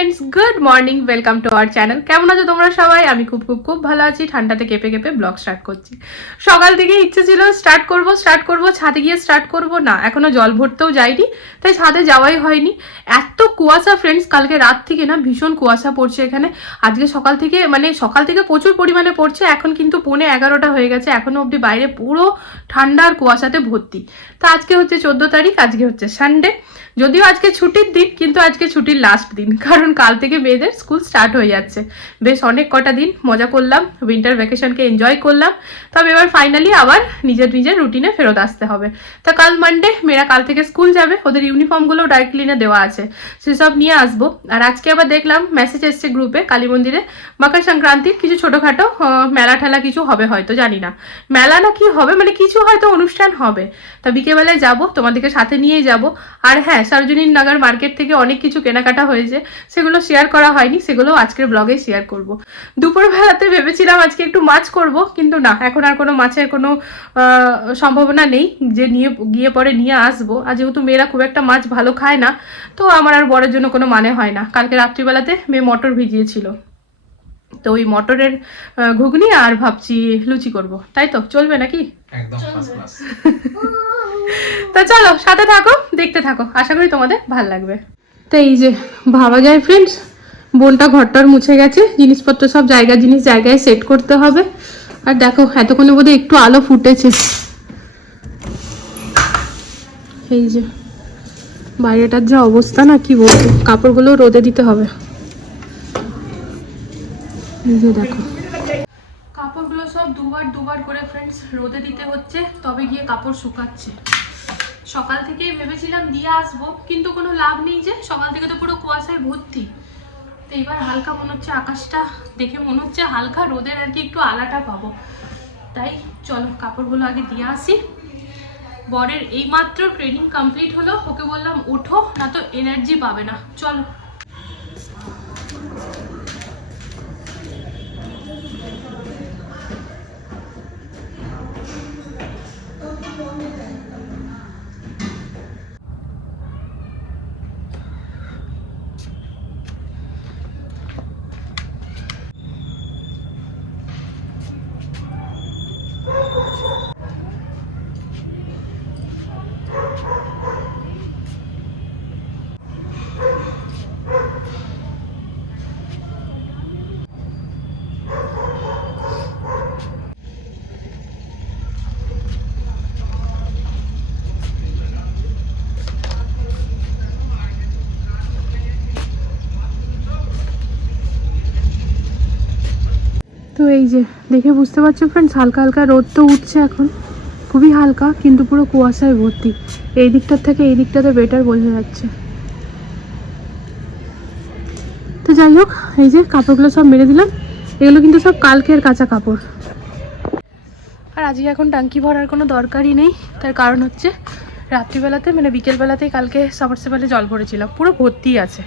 Friends good morning welcome to our channel কেমন আছো তোমরা সবাই? আমি খুব খুব খুব ভালো আছি। ঠান্ডাতে কেঁপে কেঁপে ব্লগ স্টার্ট করছি। সকাল থেকে ইচ্ছে ছিল স্টার্ট করব স্টার্ট করব, ছাদে গিয়ে স্টার্ট করব। না, এখনও জল ভরতেও যাইনি, তাই ছাদে যাওয়াই হয়নি। এত কুয়াশা ফ্রেন্ডস কালকে রাত থেকে না ভীষণ কুয়াশা পড়ছে এখানে। আজকে সকাল থেকে মানে সকাল থেকে প্রচুর পরিমাণে পড়ছে, এখন কিন্তু পৌনে এগারোটা হয়ে গেছে। এখনও অবধি বাইরে পুরো ঠান্ডা আর কুয়াশাতে ভর্তি। তা আজকে হচ্ছে চোদ্দ তারিখ, আজকে হচ্ছে সানডে যদিও আজকে ছুটির দিন, কিন্তু আজকে ছুটির লাস্ট দিন, কারণ কাল থেকে মেয়েদের স্কুল স্টার্ট হয়ে যাচ্ছে। বেশ অনেক কটা দিন মজা করলাম উইন্টার ভ্যাকেশনকে এনজয় করলাম, তবে এবার ফাইনালি আবার নিজের নিজের রুটিনে ফেরত আসতে হবে। তা কাল মানডে মেয়েরা কাল থেকে স্কুল যাবে, ওদের ইউনিফর্মগুলো ড্রাই ক্লিনে দেওয়া আছে, সেসব নিয়ে আসব। আর আজকে আবার দেখলাম মেসেজ এসছে গ্রুপে কালী মন্দিরে, মকর সংক্রান্তির কিছু ছোটোখাটো মেলা ঠেলা কিছু হবে হয়তো, জানি না। মেলা না কি হবে মানে কিছু হয়তো অনুষ্ঠান হবে। তা বিকেলবেলায় যাব, তোমাদেরকে সাথে নিয়েই যাব। আর হ্যাঁ সরোজিনী নাগার মার্কেট থেকে অনেক কিছু কেনাকাটা হয়েছে, সেগুলো শেয়ার করা হয়নি, সেগুলো আজকের ব্লগে শেয়ার করব। দুপুরবেলাতে ভেবেছিলাম আজকে একটু মাছ করব, কিন্তু না, এখন আর কোনো মাছের কোনো সম্ভাবনা নেই, যে নিয়ে, গিয়ে পরে নিয়ে আসব। আর যেহেতু মেয়েরা খুব একটা মাছ ভালো খায় না, তো আমার আর বরের জন্য কোনো মানে হয় না। কালকে রাত্রিবেলাতে মেয়ে মটর ভিজিয়েছিল। তো ওই মটরের ঘুগনি আর ভাবছি লুচি করব। তাই তো? চলবে নাকি? তা চলো সাথে থাকো দেখতে থাকো। আশা করি তোমাদের ভালো লাগবে। তো এই যে ভাবা যায় ফ্রেন্ডস বোনটা ঘরটার মুছে গেছে জিনিসপত্র সব জায়গা জিনিস জায়গায় সেট করতে হবে। আর দেখো এতক্ষণে বোধহয় একটু আলো ফুটেছে। এই যে বাইরেটার যা অবস্থা না কি বলব? কাপড়গুলো রোদে দিতে হবে। কাপড়গুলো সব দুবার দুবার করে ফ্রেন্ডস রোদে দিতে হচ্ছে, তবে গিয়ে কাপড় শুকাচ্ছে। সকাল থেকেই ভেবেছিলাম দিয়ে আসব, কিন্তু কোনো লাভ নেই যে, সকাল থেকে তো পুরো কুয়াশায় ভর্তি। তো এবার হালকা মনে হচ্ছে আকাশটা দেখে মনে হচ্ছে হালকা রোদের আর কি একটু আলাটা পাবো। তাই চলো কাপড়গুলো আগে দিয়ে আসি। বরের এইমাত্র ট্রেনিং কমপ্লিট হলো, ওকে বললাম, ওঠো, না তো এনার্জি পাবে না। চলো। এই যে, দেখে বুঝতে পারছ ফ্রেন্ডস হালকা হালকা রোদ তো উঠছে এখন। খুবই হালকা, কিন্তু পুরো কুয়াশায় ভর্তি। এই দিকটার থেকে এই দিকটাতে বেটার বোঝা যাচ্ছে। তো যাই হোক, এই যে কাপড়গুলো সব মেরে দিলাম। এগুলো কিন্তু সব কালকের কাঁচা কাপড়। আর আজকে এখন টাঙ্কি ভরার কোনো দরকারই নেই। তার কারণ হচ্ছে, রাত্রিবেলাতে মানে বিকেলবেলাতেই কালকে সামারসেবেলে জল ভরেছিলাম। পুরো ভর্তি আছে।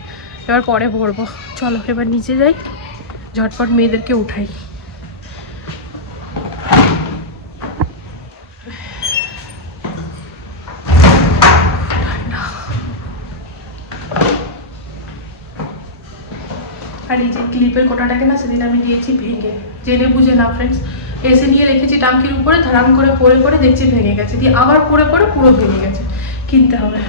এবার পরে ভরবো। চলো, এবার নিচে যাই। ঝটপট মেয়েদেরকে উঠাই। আর এই যে ক্লিপের কোটাটাকে না সেদিন আমি দিয়েছি ভেঙে। জেনে বুঝে না ফ্রেন্ডস এসে নিয়ে রেখেছি টাঙ্কির উপরে ধারাম করে পড়ে পড়ে দেখছি ভেঙে গেছে। দিয়ে আবার পড়ে পড়ে পুরো ভেঙে গেছে। কিনতে হবে।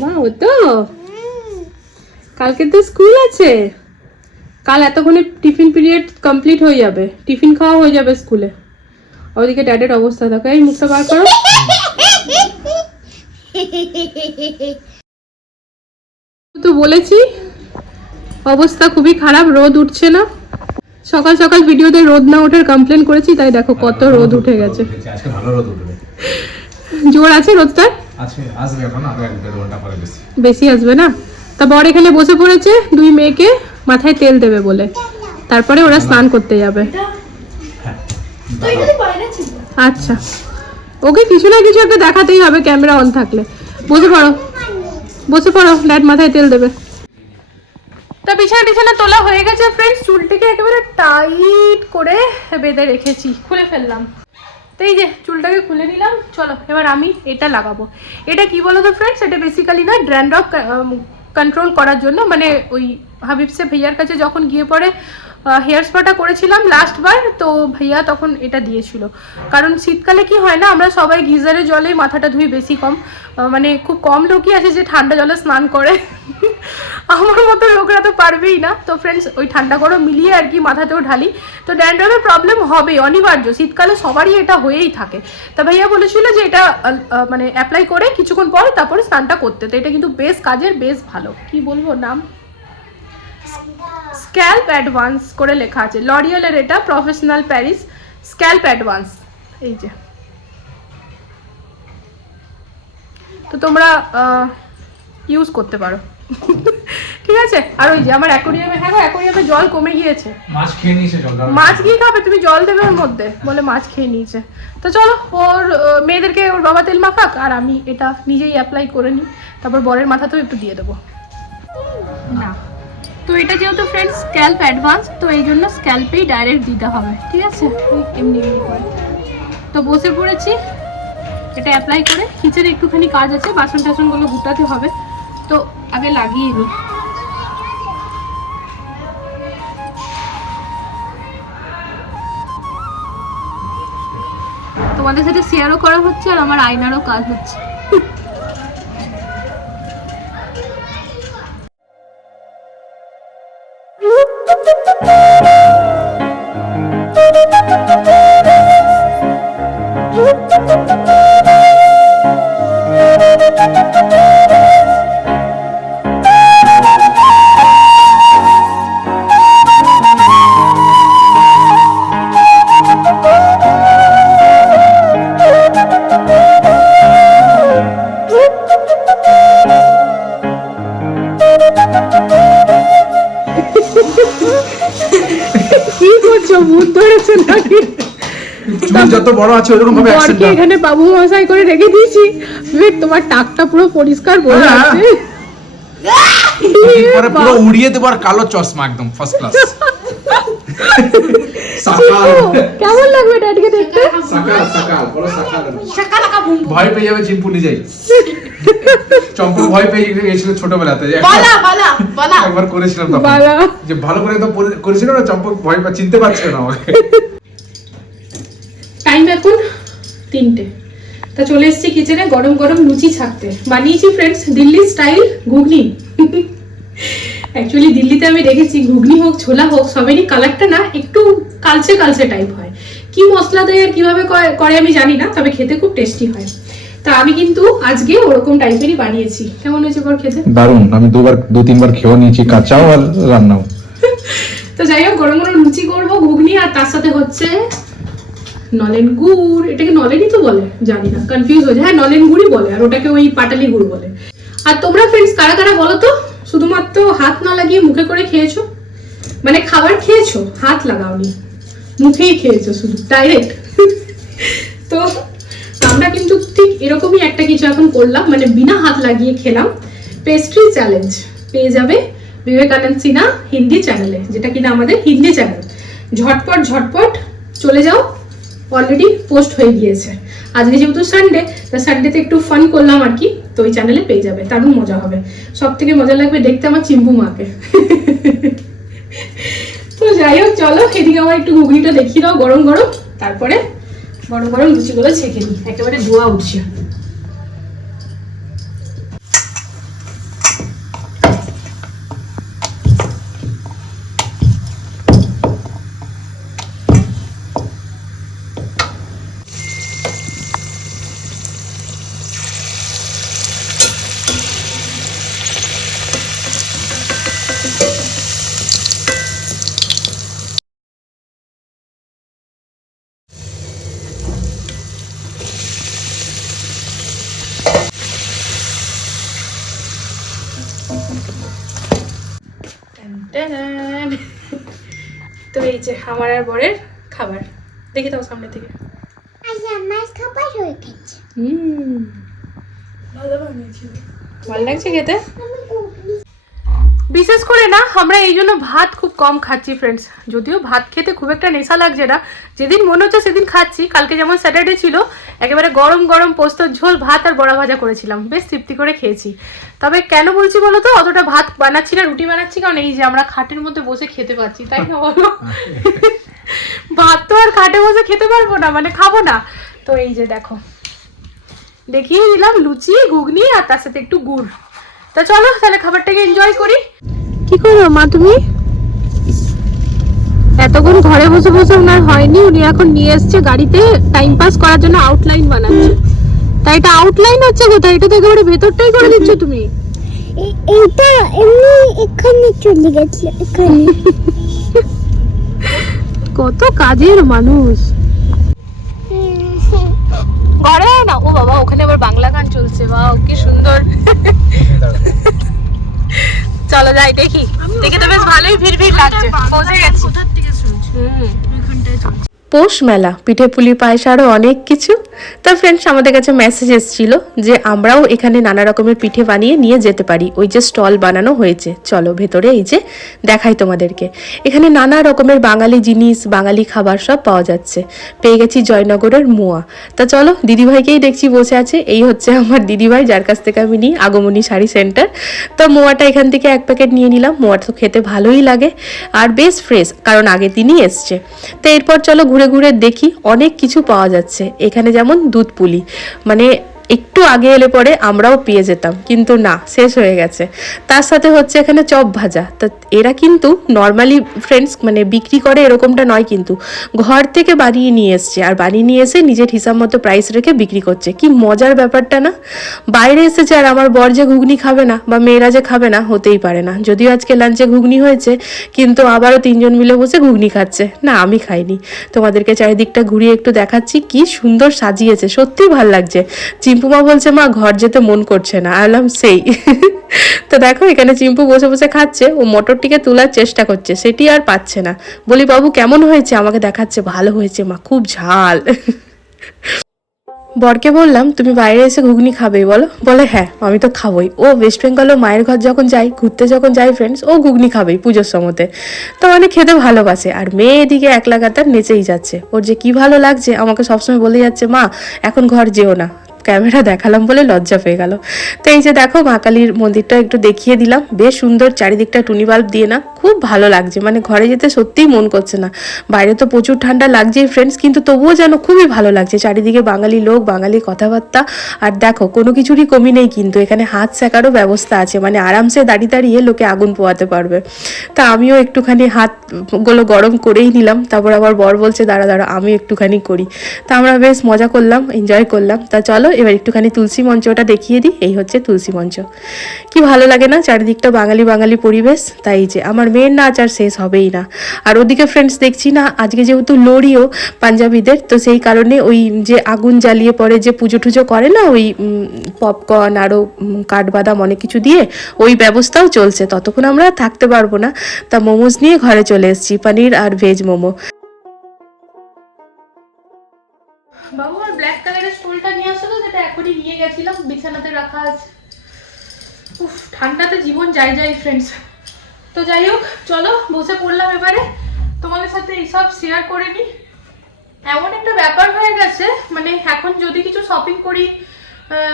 মা ও তো। কালকে তো স্কুল আছে। কাল এতক্ষণে টিফিন পিরিয়ড কমপ্লিট হয়ে যাবে। টিফিন খাওয়া হয়ে যাবে স্কুলে। ওদিকে ড্যাডের অবস্থা দেখো। এই মুখটা বার করো। তো বলেছি অবস্থা খুবই খারাপ রোদ উঠছে না। সকাল সকাল ভিডিওতে রোদ না ওঠার কমপ্লেন করেছি তাই দেখো কত রোদ উঠে গেছে। আজকে ভালো রোদ উঠবে জোর আছে রোদটার আছে আসবে এখন আরও এক দেড় ঘণ্টা পরে বেশি। বেশি আসবে না? তা বর এখানে বসে পড়েছে দুই মেয়েকে মাথায় তেল দেবে বলে। তারপরে ওরা স্নান করতে যাবে। আচ্ছা। ওকে কিছু না কিছু একটা দেখাতেই হবে ক্যামেরা অন থাকলে। বসে পড়ো। বসে পড়ো ড্যাড মাথায় তেল দেবে। তা বিছানা টিছানা তোলা হয়ে গেছে ফ্রেন্ডস চুলটিকে একেবারে টাইট করে বেঁধে রেখেছি, খুলে ফেললাম। তো এই যে, চুলটাকে খুলে নিলাম। চলো, এবার আমি এটা লাগাবো। এটা কি বলো তো ফ্রেন্ডস এটা বেসিক্যালি না ড্র্যান্ড্রফ কন্ট্রোল করার জন্য। মানে ওই হাবিবসে ভাইয়ার কাছে যখন গিয়ে পরে হেয়ার স্পাটা করেছিলাম লাস্ট বার, তো ভাইয়া তখন এটা দিয়েছিল। কারণ শীতকালে কি হয় না, আমরা সবাই গিজারের জলে মাথাটা ধুই বেশি কম। মানে খুব কম লোকই আছে যে ঠান্ডা জলে স্নান করে। আমার মতো লোকরা তো পারবেই না। তো ফ্রেন্ডস ওই ঠান্ডা গরম মিলিয়ে আর কি মাথাতেও ঢালি। তো ড্যান্ড্রফের প্রবলেম হবে অনিবার্য। শীতকালে সবারই এটা হয়েই থাকে। তা ভাইয়া বলেছিল যে এটা মানে অ্যাপ্লাই করে কিছুক্ষণ পর তারপরে স্নানটা করতে। তো এটা কিন্তু বেশ কাজের, বেশ ভালো। কি বলব, নাম? স্ক্যাল্প অ্যাডভান্স করে লেখা আছে। লরিয়ালের এটা প্রফেশনাল প্যারিস স্ক্যাল্প অ্যাডভান্স। এই যে। তো তোমরা ইউজ করতে পারো। ঠিক আছে? আর ওই যে আমার অ্যাকোরিয়ামে হ্যাঁ অ্যাকোরিয়ামে জল কমে গিয়েছে। মাছ খেয়ে নিয়েছে জলটা মাছ কি খাবে? তুমি জল দেবে ওর মধ্যে? বলে মাছ খেয়ে নিয়েছে। তো চলো ওর মেয়েদেরকে ওর বাবা তেল মাখাক আর আমি এটা নিজেই অ্যাপ্লাই করে নিই। তারপর বরের মাথাতেও একটু দিয়ে দেবো। না। তো এটা যেহেতু ফ্রেন্ড স্ক্যাল্প অ্যাডভান্স তো এই জন্য স্ক্যাল্পেই ডাইরেক্ট দিতে হবে, ঠিক আছে? এমনি এমনি করে। তো বসে পড়েছি। এটা অ্যাপ্লাই করে। কিচেনে একটুখানি কাজ আছে, বাসন টাসনগুলো গুটাতে হবে। তো আগে লাগিয়ে নিই। তোমাদের সাথে শেয়ারও করা হচ্ছে আর আমার আয়নারও কাজ হচ্ছে। যত বড় আছে ওরকম ভাবে এখানে বাবু মশাই করে রেখে দিয়েছি। বিবেক তোমার টাকটা পুরো পরিষ্কার বোঝা হ্যাঁ। যাচ্ছে। পরে পুরো উড়িয়ে দেবো আর কালো চশমা একদম ফার্স্ট ক্লাস কেমন লাগবে ড্যাডিকে দেখতে? সাকাল সাকাল বলো সাকাল। ভয় পেয়ে যাবে চিম্পু নিজেই। চম্পু ভয় পেয়ে গিয়েছিল ছোটবেলাতে। বলা বলা বলা। একবার করেছিলাম তখন। যে ভালো করে তো করেছিল না চম্পু ভয় পা চিনতে পারছিল না আমাকে। টাইম এখন তিনটে। তা চলে এসেছি কিচেনে গরম গরম লুচি ছাকতে। বানিয়েছি friends Delhi style ghugni. Actually দিল্লিতে আমি দেখেছি ঘুগনি হোক ছোলা হোক সবেরই কালারটা না একটু কালচে কালচে টাইপ হয়। কি মশলা দেয় আর কীভাবে করে- আমি জানি না তবে খেতে খুব টেস্টি হয়। তা আমি কিন্তু আজকে ওরকম টাইপেরই বানিয়েছি। কেমন হয়েছে পর খেতে? দারুণ। আমি দুবার দু তিনবার খেয়েও নিয়েছি কাঁচাও আর রান্নাও। তো যাই হোক গরম গরম লুচি করব ঘুগনি আর তার সাথে হচ্ছে নলেন গুড়, এটাকে নলেনই তো বলে, জানি না কনফিউজ হয়ে যায়। হ্যাঁ নলেন গুড়ই বলে, আর ওটাকে ওই পাটালি গুড় বলে। আর তোমরা ফ্রেন্ডস কারা কারা বলো তো? শুধুমাত্র হাত না লাগিয়ে মুখে করে খেয়েছো? মানে খাবার খেয়েছো? হাত লাগাওনি, মুখেই খেয়েছো শুধু ডাইরেক্ট তো আমরা কিন্তু ঠিক এরকমই একটা কিছু এখন করলাম মানে বিনা হাত লাগিয়ে খেলাম। পেস্ট্রি চ্যালেঞ্জ পেয়ে যাবে বিবেকানন্দ সিনহা হিন্দি চ্যানেলে যেটা কিনা আমাদের হিন্দি চ্যানেল ঝটপট ঝটপট চলে যাও। অলরেডি পোস্ট হয়ে গিয়েছে। আজকে যেহেতু সানডে তা সানডেতে একটু ফান করলাম আর কি, তো ওই চ্যানেলে পেয়ে যাবে তারও মজা হবে। সব থেকে মজা লাগবে দেখতে আমার চিম্বু মাকে। তো যাই হোক, চলো, এদিকে আমার একটু ঘুগনিটা দেখিয়ে দাও, গরম গরম, তারপরে গরম গরম লুচিগুলো ছেঁকে নিই। একেবারে ধোয়া উঠছে। তো এই যে আমার আর বরের খাবার। দেখি দাও সামনে থেকে। খাবার হয়ে গেছে। হুম। ভালো লাগছে খেতে? বিশেষ করে না, আমরা এই জন্য ভাত খুব কম খাচ্ছি ফ্রেন্ডস যদিও ভাত খেতে খুব একটা নেশা লাগছে না। যেদিন মনে হচ্ছে সেদিন খাচ্ছি। কালকে যেমন স্যাটারডে ছিল, একেবারে গরম গরম পোস্তর ঝোল, ভাত আর বড়া ভাজা করেছিলাম। বেশ তৃপ্তি করে খেয়েছি। তবে কেন বলছি বলো তো অতটা ভাত বানাচ্ছি না, রুটি বানাচ্ছি কারণ এই যে আমরা খাটের মধ্যে বসে খেতে পাচ্ছি তাই না বলো? ভাত তো আর খাটে বসে খেতে পারব না মানে খাব না। তো এই যে দেখো, দেখিয়ে দিলাম লুচি, ঘুগনি আর তার সাথে একটু গুড়। তা চলো তাহলে খাবারটাকে এনজয় করি। কি করো মা তুমি? এতক্ষণ ঘরে বসে বসে ওনার হয়নি উনি এখন নিয়ে এসছে গাড়িতে টাইম পাস করার জন্য আউটলাইন বানাচ্ছে। তাই এটা আউটলাইন হচ্ছে কোথায়? এটা তো একেবারে ভেতরটাই করে দিচ্ছ তুমি। এটা এমনি এখানে চলে গেছে এখানে। কত কাজের মানুষ। ঘরে না। ও বাবা ওখানে আবার বাংলা গান চলছে। বাহ কি সুন্দর। চলো যাই দেখি। দেখে তো বেশ ভালোই ভিড় ভিড় লাগছে। পৌঁছে গেছি। পৌষ মেলা পিঠে পুলি পায়েস আরও অনেক কিছু। তা ফ্রেন্ডস আমাদের কাছে মেসেজ এসেছিল যে আমরাও এখানে নানা রকমের পিঠে বানিয়ে নিয়ে যেতে পারি। ওই যে স্টল বানানো হয়েছে। চলো ভেতরে এই যে দেখাই তোমাদেরকে। এখানে নানা রকমের বাঙালি জিনিস, বাঙালি খাবার সব পাওয়া যাচ্ছে। পেয়ে গেছি জয়নগরের মোয়া। তা চলো, দিদিভাইকেই দেখছি বসে আছে। এই হচ্ছে আমার দিদিভাই, যার কাছ থেকে আমি নিই আগমনী শাড়ি সেন্টার তো মোয়াটা এখান থেকে এক প্যাকেট নিয়ে নিলাম। মোয়া তো খেতে ভালোই লাগে। আর বেশ ফ্রেশ কারণ আগে দিনই এসছে। তো এরপর চলো ঘুরে ঘুরে দেখি। অনেক কিছু পাওয়া যাচ্ছে। এখানে যেমন দুধ পুলি। মানে একটু আগে এলে পরে আমরাও পেয়ে যেতাম, কিন্তু না, শেষ হয়ে গেছে। তার সাথে হচ্ছে এখানে চপ ভাজা। তা এরা কিন্তু নর্মালি ফ্রেন্ডস মানে বিক্রি করে এরকমটা নয় কিন্তু, ঘর থেকে বানিয়ে নিয়ে এসছে। আর বানিয়ে নিয়ে এসে নিজের হিসাব মতো প্রাইস রেখে বিক্রি করছে। কি মজার ব্যাপারটা না? বাইরে এসেছে আর আমার বর যে ঘুগনি খাবে না, বা মেয়েরা যে খাবে না, হতেই পারে না। যদিও আজকে লাঞ্চে ঘুগনি হয়েছে, কিন্তু আবারও তিনজন মিলে বসে ঘুগনি খাচ্ছে। না, আমি খাইনি। তোমাদেরকে চারিদিকটা ঘুরিয়ে একটু দেখাচ্ছি। কি সুন্দর সাজিয়েছে। সত্যিই ভালো লাগছে। চিম্পুমা বলছে, মা, ঘর যেতে মন করছে না। আলাম সেই। তো দেখো, এখানে চিম্পু বসে বসে খাচ্ছে, ও মটরটিকে তোলার চেষ্টা করছে, সেটি আর পাচ্ছে না। বলি, বাবু, কেমন হয়েছে? আমাকে দেখাচ্ছে, ভালো হয়েছে, মা, খুব ঝাল। বরকে বললাম, তুমি বাইরে এসে ঘুগনি খাবে, বলো? বলে হ্যাঁ আমি তো খাবোই। ও ওয়েস্ট বেঙ্গল ও মায়ের ঘর যখন যাই ঘুরতে যখন যাই ফ্রেন্ডস ও ঘুগনি খাবেই পুজোর সময়তে। তো মানে খেতে ভালোবাসে, আর মেয়ে এদিকে এক লাগাতার নেচেই যাচ্ছে। ওর যে কি ভালো লাগছে, আমাকে সবসময় বলে যাচ্ছে, মা, এখন ঘর যেও না। ক্যামেরা দেখালাম বলে লজ্জা পেয়ে গেল। তো এই যে দেখো মা কালীর মন্দিরটা একটু দেখিয়ে দিলাম। বেশ সুন্দর, চারিদিকটা টুনি বাল্ব দিয়ে না। খুব ভালো লাগছে। মানে ঘরে যেতে সত্যিই মন করছে না। বাইরে তো প্রচুর ঠান্ডা লাগছেই ফ্রেন্ডস কিন্তু তবুও যেন খুবই ভালো লাগছে। চারিদিকে বাঙালি লোক, বাঙালি কথাবার্তা। আর দেখো, কোনো কিছুরই কমি নেই কিন্তু। এখানে হাত শেখারও ব্যবস্থা আছে। মানে আরামসে দাঁড়িয়ে দাঁড়িয়ে লোকে আগুন পোয়াতে পারবে। তা আমিও একটুখানি হাতগুলো গরম করেই নিলাম। তারপর আবার বর বলছে, দাঁড়া দাঁড়া আমি একটুখানি করি। তা আমরা বেশ মজা করলাম এনজয় করলাম। তা চলো, এবার একটুখানি তুলসী মঞ্চটা দেখিয়ে দিই। এই হচ্ছে তুলসী মঞ্চ। কি ভালো লাগে না চারিদিকটা বাঙালি বাঙালি পরিবেশ? তাই যে, আমার মেয়ের নাচ আর শেষ হবেই না। আর ওদিকে ফ্রেন্ডস দেখছি না, আজকে যেহেতু লোরিও পাঞ্জাবিদের, তো সেই কারণে ওই যে আগুন জ্বালিয়ে পরে যে পুজো টুজো করে না, ওই পপকর্ন আরও কাঠবাদাম অনেক কিছু দিয়ে, ওই ব্যবস্থাও চলছে। ততক্ষণ আমরা থাকতে পারব না। তা মোমোজ নিয়ে ঘরে চলে এসেছি, পনির আর ভেজ মোমো। বাবু, আর ব্ল্যাক কালারের নিয়ে এখনই নিয়ে গেছিলাম, বিছানাতে রাখা আছে। উফ, ঠান্ডাতে জীবন যাই যাই ফ্রেন্ডস তো যাই হোক, চলো বসে পড়লাম এবারে। তোমাদের সাথে এইসব শেয়ার করে নিই এমন একটা ব্যাপার হয়ে গেছে মানে এখন যদি কিছু শপিং করি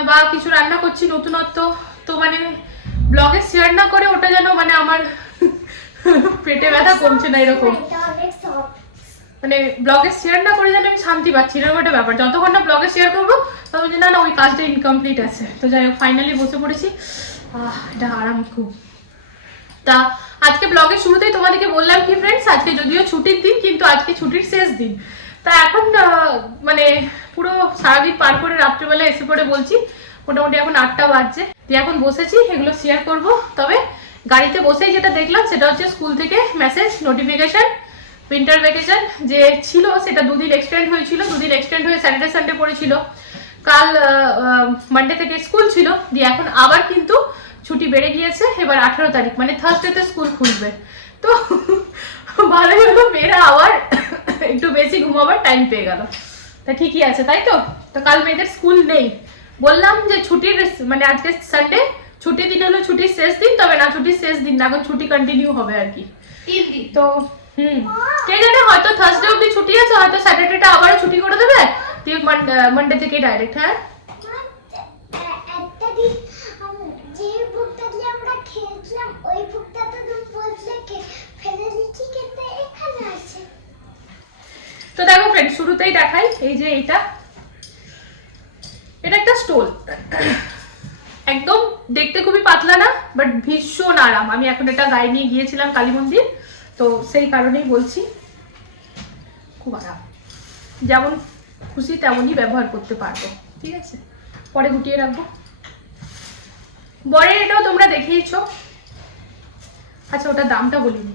বা কিছু রান্না করছি নতুনত্ব, তো মানে ব্লগে শেয়ার না করে ওটা যেন মানে আমার পেটে ব্যথা কমছে না এরকম। মানে ব্লগে শেয়ার না করে যেন আমি শান্তি পাচ্ছি, এরকম একটা ব্যাপার। যতক্ষণ না ব্লগে শেয়ার করব তখন যে না না ওই কাজটা ইনকমপ্লিট আছে। তো যাই হোক ফাইনালি বসে পড়েছি। এটা আরাম খুব। তা আজকে ব্লগের শুরুতেই তোমাদেরকে বললাম কি ফ্রেন্ডস আজকে যদিও ছুটির দিন, কিন্তু আজকে ছুটির শেষ দিন। তা এখন মানে পুরো সারাদিন পার করে রাত্রেবেলা এসে পড়ে বলছি, মোটামুটি এখন আটটা বাজছে। দিয়ে এখন বসেছি, এগুলো শেয়ার করব। তবে গাড়িতে বসেই যেটা দেখলাম, সেটা হচ্ছে স্কুল থেকে মেসেজ নোটিফিকেশন উইন্টার ভ্যাকেশন যে ছিল, সেটা দুদিন এক্সটেন্ড হয়েছিল, দুদিন এক্সটেন্ড হয়ে স্যাটারডে সানডে পড়েছিল। কাল মানডে থেকে স্কুল ছিল, দিয়ে এখন আবার কিন্তু ছুটি বেড়ে গিয়েছে এবার আঠেরো তারিখ মানে থার্সডেতে স্কুল খুলবে। তো ভালোই হলো মেয়েরা আবার একটু বেশি ঘুমাবার টাইম পেয়ে গেল। তা ঠিকই আছে তাই তো? তো কাল মেয়েদের স্কুল নেই। বললাম যে ছুটির মানে আজকে সানডে ছুটির দিন হলো ছুটির শেষ দিন তবে না ছুটির শেষ দিন না এখন ছুটি কন্টিনিউ হবে আর কি। তো হুম। কে জানে হয়তো থার্সডে অবধি ছুটি আছে হয়তো স্যাটারডেটা আবারও ছুটি করে দেবে। তুই মানডে থেকে ডাইরেক্ট হ্যাঁ একটা দিন আম- যে বুকটা দিয়ে আমরা খেলছিলাম ওই বুকটা তো তুমি বলছিলে কে- ফেলে দিচ্ছি কিন্তু এখানে আছে তো দেখো ফ্রেন্ড শুরুতেই দেখাই, এই যে এইটা। এটা একটা স্টোল একদম দেখতে খুবই পাতলা না বাট ভীষণ আরাম। আমি এখন এটা গায়ে নিয়ে গিয়েছিলাম কালী মন্দির, তো সেই কারণেই বলছি, খুব আরাম। যেমন খুশি তেমনই ব্যবহার করতে পারব, ঠিক আছে? পরে গুটিয়ে রাখব। বরের এটাও তোমরা দেখিয়েছ। আচ্ছা ওটার দামটা বলিনি।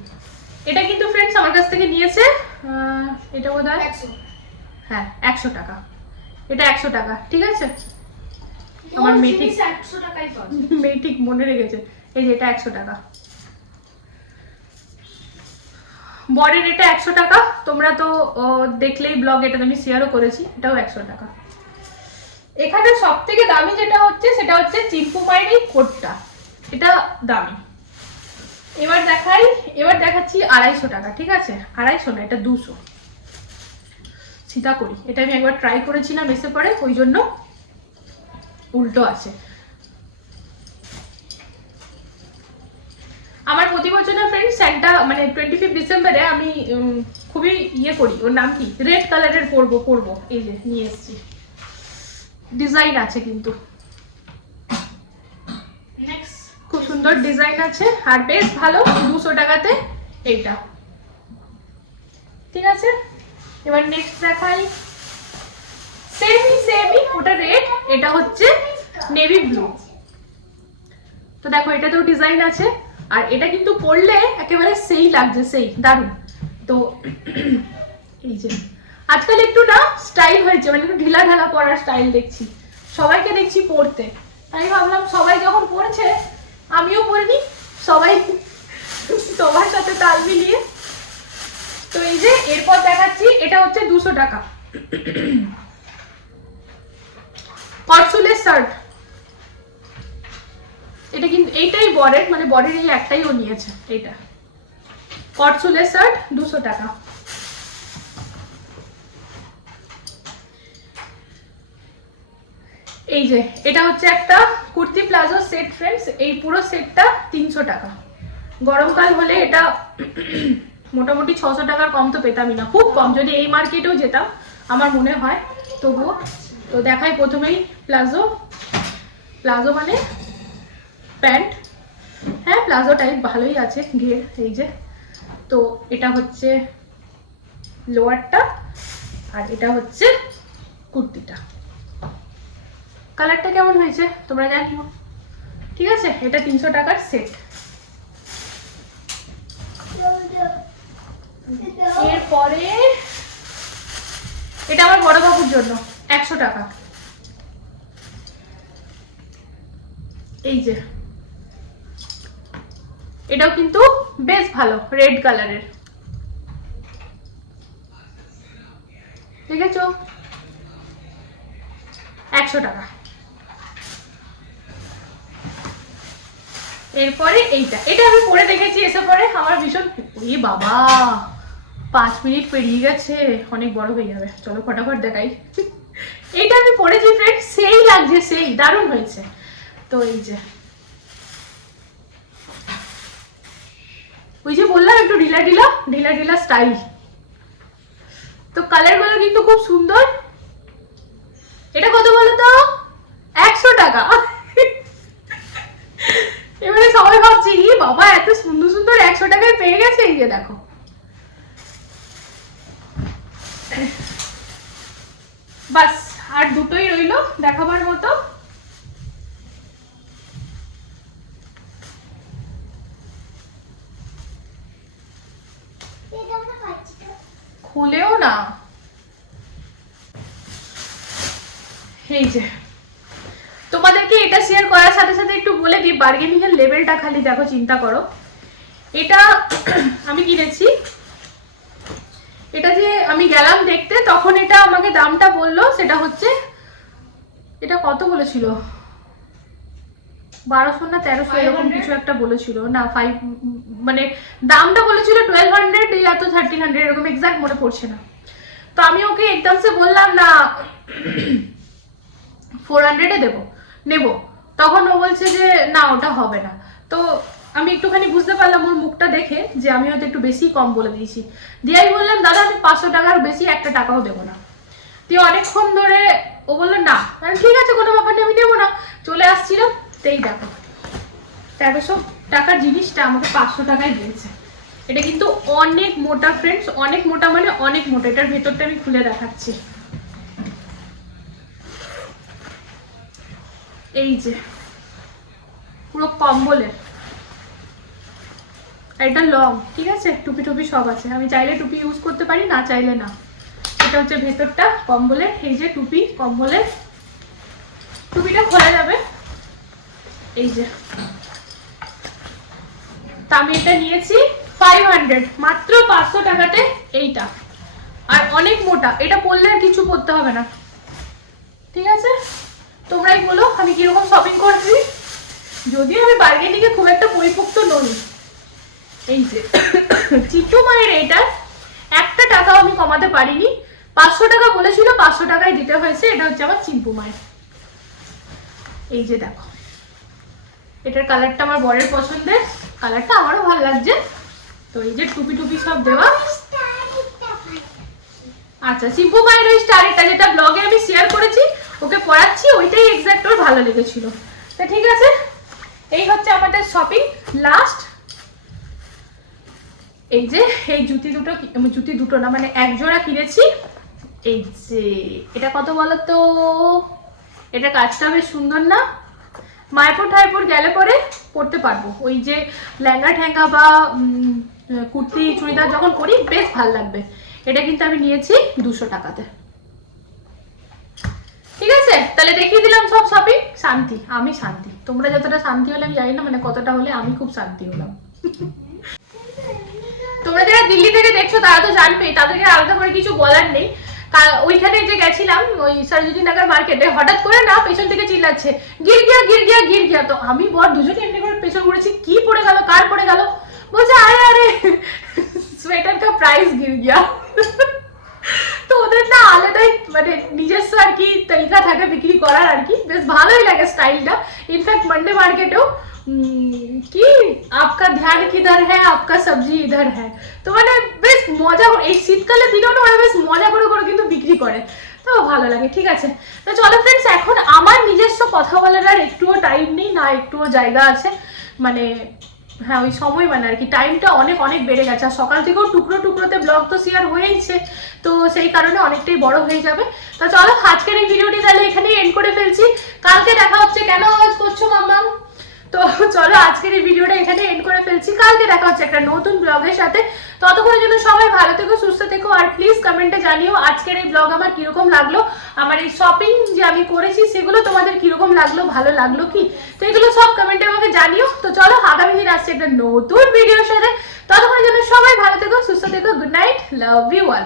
এটা কিন্তু ফ্রেন্ডস আমার কাছ থেকে নিয়েছে এটা বোধ হয়? হ্যাঁ একশো টাকা। এটা একশো টাকা ঠিক আছে? আমার মেয়ে ঠিক মেয়ে ঠিক মনে রেখেছে। এই যে এটা একশো টাকা। বরের এটা একশো টাকা। তোমরা তো দেখলেই ব্লগ এটা আমি শেয়ারও করেছি এটাও একশো টাকা। এখানে সব থেকে দামি যেটা হচ্ছে সেটা হচ্ছে চিম্পু মাইরি কোটটা। এটা দামি। এবার দেখাই এবার দেখাচ্ছি আড়াইশো টাকা ঠিক আছে? আড়াইশো না এটা দুশো। সীতা করি। এটা আমি একবার ট্রাই করেছিলাম এসে পরে ওই জন্য উল্টো আছে। আমার প্রতি বছরের ফ্রেন্ড স্যান্টা মানে টোয়েন্টি ফিফ ডিসেম্বরে আমি খুবই ইয়ে করি। ওর নাম কি? রেড কালারের পরবো পরবো। এই যে নিয়ে এসেছি। ডিজাইন আছে কিন্তু। খুব সুন্দর ডিজাইন আছে। আর বেশ ভালো দুশো টাকাতে এইটা। ঠিক আছে? এবার নেক্সট দেখাই। সেমই সেমই ওটা রেড এটা হচ্ছে নেভি ব্লু তো দেখো, এটাতেও ডিজাইন আছে। আর এটা কিন্তু পরলে একেবারে সেই লাগছে, সেই, দারুণ। তো এই যে, আজকাল একটু না স্টাইল হয়েছে মানে একটু ঢিলা ঢালা পরার স্টাইল দেখছি। সবাইকে দেখছি পড়তে আমি ভাবলাম, সবাই যখন পড়ছে আমিও পরে নিই। সবাই সবার সাথে তাল মিলিয়ে। তো এই যে, এরপর দেখাচ্ছি, এটা হচ্ছে দুশো টাকা। কটসুলের শার্ট। এটা কিন্তু এইটাই বরের মানে বরের এই একটাই ও নিয়েছে, এইটা। কটসুলের শার্ট, দুশো টাকা। এই যে, এটা হচ্ছে একটা কুর্তি প্লাজো সেট ফ্রেন্ডস এই পুরো সেটটা তিনশো টাকা। গরমকাল হলে এটা মোটামুটি ছশো টাকার কম তো পেতামই না। খুব কম, যদি এই মার্কেটেও যেতাম, আমার মনে হয়, তবুও। তো দেখাই প্রথমেই প্লাজো। প্লাজো মানে প্যান্ট। হ্যাঁ প্লাজো টাইপ ভালোই আছে ঘের এই যে। তো এটা হচ্ছে লোয়ারটা, আর এটা হচ্ছে কুর্তিটা। কালারটা কেমন হয়েছে? তোমরা জানিও। ঠিক আছে? এটা তিনশো টাকার সেট এরপরে এটা আমার বড় বাবুর জন্য, একশো টাকা। এই যে। এটাও কিন্তু বেশ ভালো রেড কালারের দেখেছ? একশো টাকা। এরপরে এইটা। এটা আমি পরে দেখেছি এসে পরে, আমার ভীষণ বাবা! পাঁচ মিনিট পেরিয়ে গেছে, অনেক বড় হয়ে যাবে। চলো ফটাফট দেখাই। এইটা আমি পরেছি ফ্রেন্ড সেই লাগছে, সেই, দারুণ হয়েছে। তো এই যে। ওই যে বললাম একটু ঢিলা ঢিলা ঢিলা ঢিলা স্টাইল তো কালার কালারগুলো কিন্তু খুব সুন্দর। এটা কত বলো তো একশো টাকা। এবারে সবাই ভাবছি বাবা, এত সুন্দর সুন্দর একশো টাকায় পেয়ে গেছে? এই যে দেখো। বাস, আর দুটোই রইল দেখাবার মতো। খুলেও না। এই যে, তোমাদেরকে এটা শেয়ার করার সাথে সাথে একটু বলে দিই বার্গেনিং এর লেভেলটা খালি দেখো, চিন্তা করো। এটা আমি কিনেছি। এটা যে আমি গেলাম দেখতে তখন এটা আমাকে দামটা বলল সেটা হচ্ছে এটা কত বলেছিল? বারোশো না তেরোশো এরকম কিছু একটা বলেছিল। না ফাইভ মানে দামটা বলেছিল টুয়েলভ হান্ড্রেড এই এত থার্টিন হান্ড্রেড এরকম এক্সাক্ট মনে পড়ছে না। তো আমি ওকে একদম সে বললাম না ফোর হান্ড্রেডে দেবো নেব। তখন ও বলছে যে না ওটা হবে না। তো আমি একটুখানি বুঝতে পারলাম ওর মুখটা দেখে যে আমি হয়তো একটু বেশি কম বলে দিয়েছি। দিয়ে আমি বললাম, দাদা, আমি পাঁচশো টাকার বেশি একটা টাকাও দেবো না। দিয়ে অনেকক্ষণ ধরে ও বলল, না। ঠিক আছে, কোনো ব্যাপার নেই, আমি নেব না। চলে আসছিলাম তেই দেখো, তেরোশো টাকার জিনিসটা আমাকে পাঁচশো টাকায় দিয়েছে। এটা কিন্তু অনেক মোটা ফ্রেন্ডস অনেক মোটা মানে অনেক মোটা। এটার ভেতরটা আমি খুলে দেখাচ্ছি। এই যে, পুরো কম্বলের আর এটা লং ঠিক আছে? টুপি টুপি সব আছে। আমি চাইলে টুপি ইউজ করতে পারি, না চাইলে না। এটা হচ্ছে ভেতরটা কম্বলের এই যে টুপি কম্বলের টুপিটা খোলা যাবে। এই যে। তা আমি এটা নিয়েছি ফাইভ হান্ড্রেড মাত্র পাঁচশো টাকাতে এইটা। আর অনেক মোটা, এটা পরলে আর কিছু পরতে হবে না। ঠিক আছে? তোমরাই বলো, আমি কীরকম শপিং করেছি। যদিও আমি বার্গেনিংয়ে খুব একটা পরিপক্ত নই। এই যে মায়ের এইটা একটা টাকাও আমি কমাতে পারিনি। পাঁচশো টাকা বলেছিল, পাঁচশো দিতে হয়েছে, এটা হচ্ছে চিম্পু মায়ের। এই যে দেখো, এটার কালারটা আমার বরের পছন্দের, কালারটা আমারও ভালো লাগছে। তো এই যে টুপি টুপি সব দেওয়া। আচ্ছা যেটা ব্লগে আমি শেয়ার করেছি, ওকে পড়াচ্ছি, ওইটাই এক্সাক্ট ওর ভালো লেগেছিল। তা ঠিক আছে, এই হচ্ছে আমাদের শপিং লাস্ট এই যে, এই জুতি দুটো জুতি দুটো না মানে এক জোড়া কিনেছি। এই যে, এটা কত বলো তো এটা কাজটা বেশ সুন্দর না? মায়াপুর ঠায়পুর গেলে পরে পরতে পারব। ওই যে লেহেঙ্গা ঠেঙ্গা বা কুর্তি, চুড়িদার যখন পরি, বেশ ভালো লাগবে। এটা কিন্তু আমি নিয়েছি দুশো টাকাতে। ঠিক আছে? তাহলে দেখিয়ে দিলাম সব শপিং শান্তি, আমি শান্তি। তোমরা যতটা শান্তি হলে, আমি জানি না মানে কতটা হলে আমি খুব শান্তি হলাম। তোমরা যারা দিল্লি থেকে দেখছ, তারা তো জানবেই, তাদেরকে আলাদা করে কিছু বলার নেই। ওইখানে যে গেছিলাম, ওই সরোজিনী নগর মার্কেটে, হঠাৎ করে না পেছন থেকে চিল্লাচ্ছে, গির গিয়া গির গিয়া গির গিয়া। তো আমি বর দুজনে এমনি করে পেছন ঘুরেছি, কি পড়ে গেল, কার পড়ে গেল? বলছে, আরে আরে সোয়েটার কা প্রাইস গির গিয়া। তো ওদের না আলাদাই মানে নিজস্ব আর কি তরিকা থাকে বিক্রি করার আর কি। বেশ ভালোই লাগে স্টাইলটা ইনফ্যাক্ট মান্ডে মার্কেটেও কি আপকা ধ্যান কিধার হ্যাঁ আপকা সবজি ইধার হ্যাঁ তো মানে বেশ মজা এই শীতকালে দিনেও না ওরা বেশ মজা করে করে কিন্তু বিক্রি করে তো ভালো লাগে ঠিক আছে। তো চলো ফ্রেন্ডস এখন আমার নিজস্ব কথা বলার আর একটুও টাইম নেই, না একটুও জায়গা আছে। মানে হ্যাঁ ওই সময় মানে আর কি টাইমটা অনেক অনেক বেড়ে গেছে। আর সকাল থেকেও টুকরো টুকরোতে ব্লগ তো শেয়ার হয়েইছে। তো সেই কারণে অনেকটাই বড় হয়ে যাবে। তো চলো, আজকের এই ভিডিওটি তাহলে এখানেই এন্ড করে ফেলছি। কালকে দেখা হচ্ছে। কেন আওয়াজ করছ, মাম্মাম? তো চলো আজকের এই ভিডিওটা এখানে এন্ড করে ফেলছি। কালকে দেখা হচ্ছে একটা নতুন ব্লগের সাথে। ততক্ষণের জন্য সবাই ভালো থেকো, সুস্থ থেকো, আর প্লিজ কমেন্টে জানিও আজকের এই ব্লগ আমার কীরকম লাগল। আমার এই শপিং যে আমি করেছি, সেগুলো তোমাদের কীরকম লাগল, ভালো লাগল কি? তো এগুলো সব কমেন্টে আমাকে জানিও। তো চলো, আগামী দিন আসছে একটা নতুন ভিডিওর সাথে। ততক্ষণের জন্য সবাই ভালো থেকো, সুস্থ থেকো good night love you all